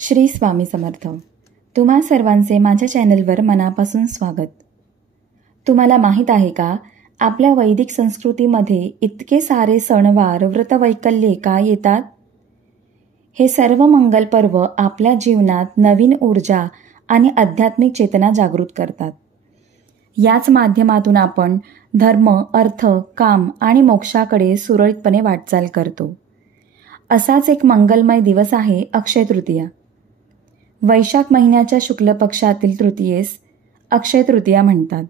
श्री स्वामी समर्थ. तुम्हा सर्वांचे माझ्या चॅनलवर मनापासून स्वागत. तुम्हाला माहीत आहे का, आपल्या वैदिक संस्कृतीमध्ये इतके सारे सणवार व्रतवैकल्ये का येतात? हे सर्व मंगल पर्व आपल्या जीवनात नवीन ऊर्जा आणि आध्यात्मिक चेतना जागृत करतात. याच माध्यमातून आपण धर्म, अर्थ, काम आणि मोक्षाकडे सुरळीतपणे वाटचाल करतो. असाच एक मंगलमय दिवस आहे अक्षय तृतीया. वैशाख महिन्याच्या शुक्ल पक्षातील तृतीयेस अक्षय तृतीया म्हणतात.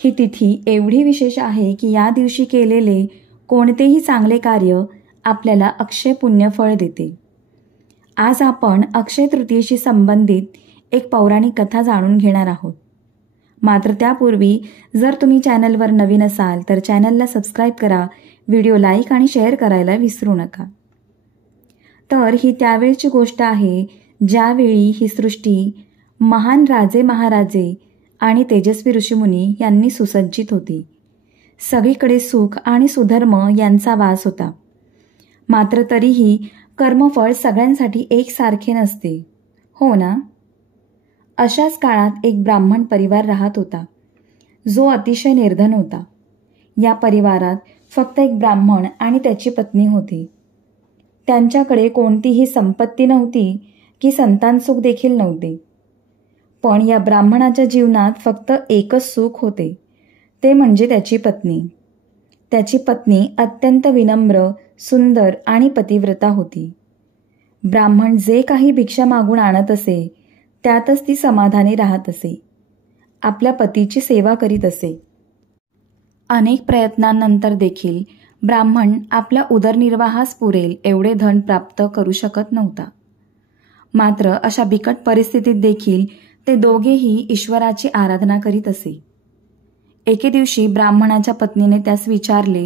ही तिथी एवढी विशेष आहे की या दिवशी केलेले कोणतेही चांगले कार्य आपल्याला अक्षय पुण्यफळ देते. आज आपण अक्षय तृतीयेशी संबंधित एक पौराणिक कथा जाणून घेणार आहोत. मात्र त्यापूर्वी जर तुम्ही चॅनलवर नवीन असाल तर चॅनलला सबस्क्राईब करा, व्हिडिओ लाईक आणि शेअर करायला विसरू नका. तर ही त्यावेळची गोष्ट आहे ज्यावेळी ही सृष्टी महान राजे महाराजे आणि तेजस्वी ऋषीमुनी यांनी सुसज्जित होती. सगळीकडे सुख आणि सुधर्म यांचा वास होता. मात्र तरीही कर्मफळ सगळ्यांसाठी एकसारखे नसते, हो ना? अशाच काळात एक ब्राह्मण परिवार राहत होता, जो अतिशय निर्धन होता. या परिवारात फक्त एक ब्राह्मण आणि त्याची पत्नी होती. त्यांच्याकडे कोणतीही संपत्ती नव्हती की संतानसुख देखील नव्हते. पण या ब्राह्मणाच्या जीवनात फक्त एकच सुख होते, ते म्हणजे त्याची पत्नी. त्याची पत्नी अत्यंत विनम्र, सुंदर आणि पतिव्रता होती. ब्राह्मण जे काही भिक्षा मागून आणत असे त्यातच ती समाधानी राहत असे. आपल्या पतीची सेवा करीत असे. अनेक प्रयत्नांनंतर देखील ब्राह्मण आपल्या उदरनिर्वाहास पुरेल एवढे धन प्राप्त करू शकत नव्हता. मात्र अशा बिकट परिस्थितीत देखील ते दोघेही ईश्वराची आराधना करीत असे. एके दिवशी ब्राह्मणाच्या पत्नीने त्यास विचारले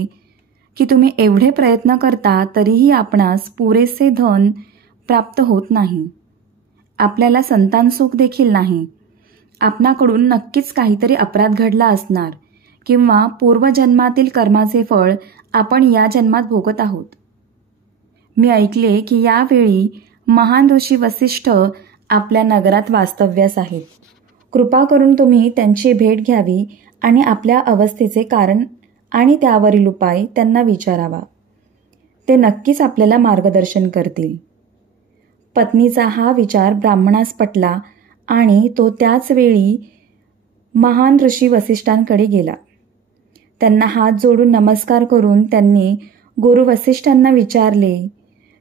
की तुम्ही एवढे प्रयत्न करता तरीही आपणास पुरेसे धन प्राप्त होत नाही. आपल्याला संतानसुख देखील नाही. आपणाकडून नक्कीच काहीतरी अपराध घडला असणार किंवा पूर्वजन्मातील कर्माचे फळ आपण या जन्मात भोगत आहोत. मी ऐकले की यावेळी महान ऋषी वसिष्ठ आपल्या नगरात वास्तव्यास आहेत. कृपा करून तुम्ही त्यांची भेट घ्यावी आणि आपल्या अवस्थेचे कारण आणि त्यावरील उपाय त्यांना विचारावा. ते नक्कीच आपल्याला मार्गदर्शन करतील. पत्नीचा हा विचार ब्राह्मणास पटला आणि तो त्याच वेळी महान ऋषी वसिष्ठांकडे गेला. त्यांना हात जोडून नमस्कार करून त्यांनी गुरु वसिष्ठांना विचारले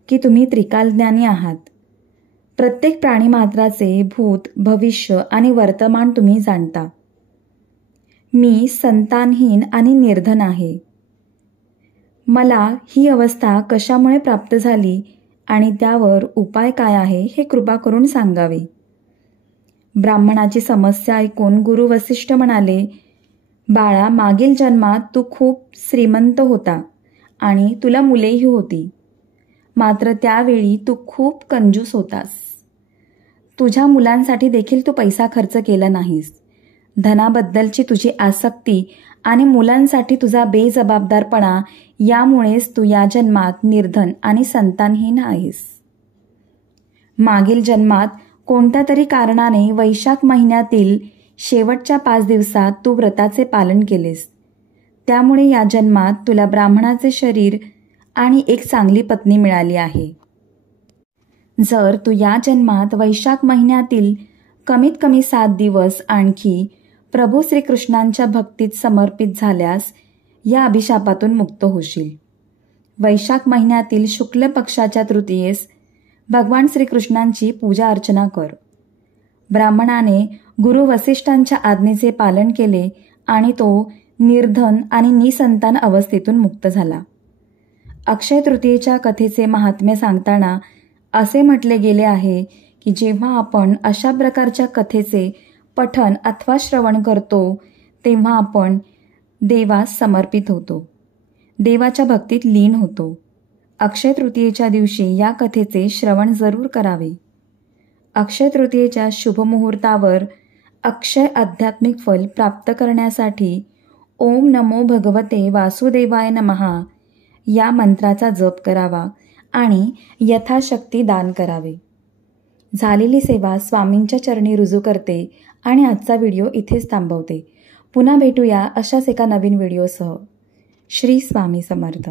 की तुम्ही त्रिकालज्ञानी आहात. प्रत्येक प्राणीमात्राचे भूत, भविष्य आणि वर्तमान तुम्ही जाणता. मी संतानहीन आणि निर्धन आहे. मला ही अवस्था कशामुळे प्राप्त झाली आणि त्यावर उपाय काय आहे हे कृपा करून सांगावे. ब्राह्मणाची समस्या ऐकून गुरु वसिष्ठ म्हणाले, बाळा, मागील जन्मात तू खूप श्रीमंत होता आणि तुला मुलेही होती. मात्र त्यावेळी तू खूप कंजूस होतास. तुझ्या मुलांसाठी देखील तू पैसा खर्च केला नाहीस. धनाबद्दलची तुझी आसक्ती आणि मुलांसाठी तुझा बेजबाबदारपणा यामुळेच तू या जन्मात निर्धन आणि संतानहीन आहेस. मागील जन्मात कोणत्या तरी कारणाने वैशाख महिन्यातील शेवटच्या 5 दिवसात तू व्रताचे पालन केलेस. त्यामुळे या जन्मात तुला ब्राह्मणाचे शरीर आणि एक चांगली पत्नी मिळाली आहे. जर तू या जन्मात वैशाख महिन्यातील कमीत कमी 7 दिवस आणखी प्रभू श्रीकृष्णांच्या भक्तीत समर्पित झाल्यास या अभिशापातून मुक्त होशील. वैशाख महिन्यातील शुक्ल पक्षाच्या तृतीयेस भगवान श्रीकृष्णांची पूजा अर्चना कर. ब्राह्मणाने गुरु वसिष्ठांच्या आज्ञेचे पालन केले आणि तो निर्धन आणि निसंतान अवस्थेतून मुक्त झाला. अक्षय तृतीयेच्या कथेचे महात्म्य सांगताना असे म्हटले गेले आहे की जेव्हा आपण अशा प्रकारच्या कथेचे पठण अथवा श्रवण करतो तेव्हा आपण देवास समर्पित होतो, देवाच्या भक्तीत लीन होतो. अक्षय तृतीयेच्या दिवशी या कथेचे श्रवण जरूर करावे. अक्षय तृतीयेच्या शुभमुहूर्तावर अक्षय आध्यात्मिक फल प्राप्त करण्यासाठी ओम नमो भगवते वासुदेवाय नमः या मंत्राचा जप करावा आणि यथाशक्ती दान करावे. झालेली सेवा स्वामींच्या चरणी रुजू करते आणि आजचा व्हिडिओ इथेच थांबवते. पुन्हा भेटूया अशाच एका नवीन व्हिडिओसह. श्री स्वामी समर्थ.